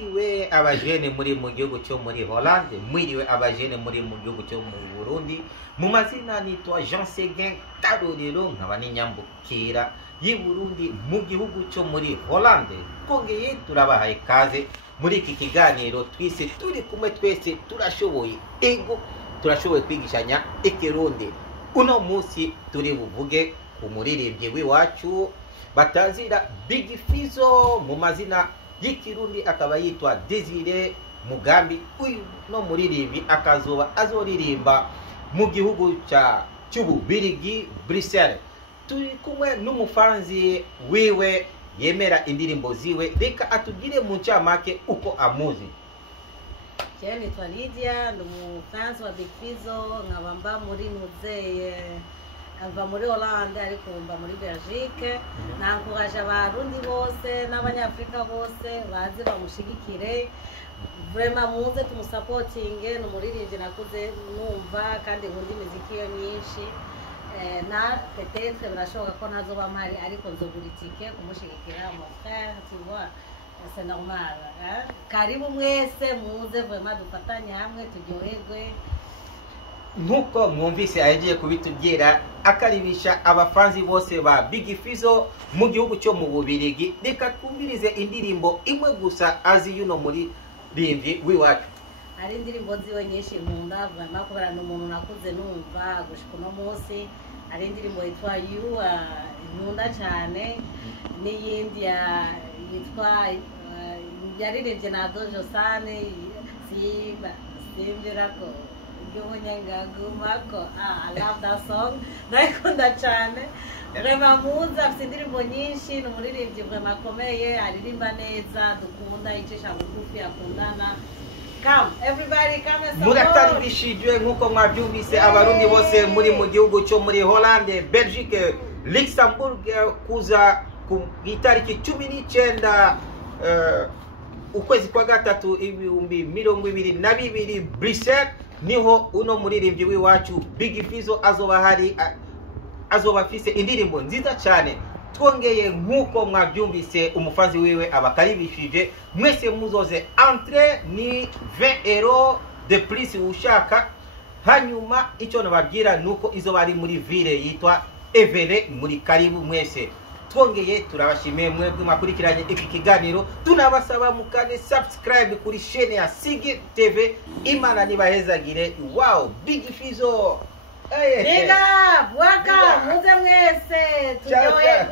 Mwiriwe abajene muri mu gihugu cyo muri Hollande, mwiriwe abajene muri mu gihugu cyo mu Burundi. Mu mazina nitwa Jean Seguin Karorero, nkaba n'inyambukira y'i Burundi mu gihugu cyo muri Hollande. Twongeye turabahaye kaze muri iki kiganiro twise turi kumwe twese turashoboye. Ego turashoboye kwigishanya ikirundi. Uno munsi turi buvuge ku muririmbyi w'iwacu batazira Big Fizzo, mu mazina y'ikirundi akaba yitwa Desire Mugambi. Uyu no muririmbyi akazoba azoririmba mu gihugu cy'Ububirigi, Bruxelles. Turi kumwe n'umufanzi wiwe yemera indirimbo ziwe, reka atugire mu ncamake uko amuzi. Je nitwa Lydia, ndi umufanzi wa Big Fizzo, nkaba mba muri Muzeye, mva muri Hollande ariko mba muri Belgique. Nankuraje abarundi bose n'abanyafrika bose baze bamushigikire, vraiment muze tumusapotinge. Ni umuririmbyi nakuze numva kandi nkunda imiziki ye myinshi. Na peut-être birashoboka ko ntazoba mpari ariko nzogura itike kumushigikira. Mon frère, tu vois, c'est normal. Karibu mwese muze vraiment dufatanye hamwe turyoherwe. Nkuko mwumvise agiye kubitubwira akaribisha abafanzi bose ba Big Fizzo mu gihugu cyo mu Bubirigi. Reka twumvirize indirimbo imwe gusa azi yuno muririmbyi w'iwacu. Hari indirimbo ziwe nyinshi nkunda vraiment kubera n'umuntu nakuze numva gushika no munsi. Hari indirimbo yitwa You, nkunda cyane, n'iyindi yitwa yaririmbye na Dojo Sane, Simvirako Y'umunyangagumako. I love that song, ndayikunda cyane. Vraiment muza afite indirimbo nyinshi, ni umuririmbyi vraiment akomeye, aririmba neza, dukunda, icisha bugufi, akundana. Come, everybody come and support. Murataribishijwe nkuko mwabyumvise abarundi bose muri mu gihugu cyo muri Hollande, Belgique, Luxembourg kuza ku itariki 19 ukwezi kwa gatatu 2022 Bruxelles, niho uno muririmbyi w'iwacu Big Fizzo azoba afise indirimbo nziza cyane. Twongeye nkuko mwabyumvise umufazi wiwe abakaribishije, mwese muzoze. Entrée ni 20 € de plus ushaka. Hanyuma icyo nababwira nuko izo bari muri ville yitwa Evere. Muri karibu mwese. Twongeye turabashimiye mwebwe mwakurikiranye iki kiganiro, tunabasaba mukane subscribe kuri chaîne ya Sig TV. Imana nibahezagire. Wow, Big Fizzo. Big up, welcome, muze mwese turyoherwe.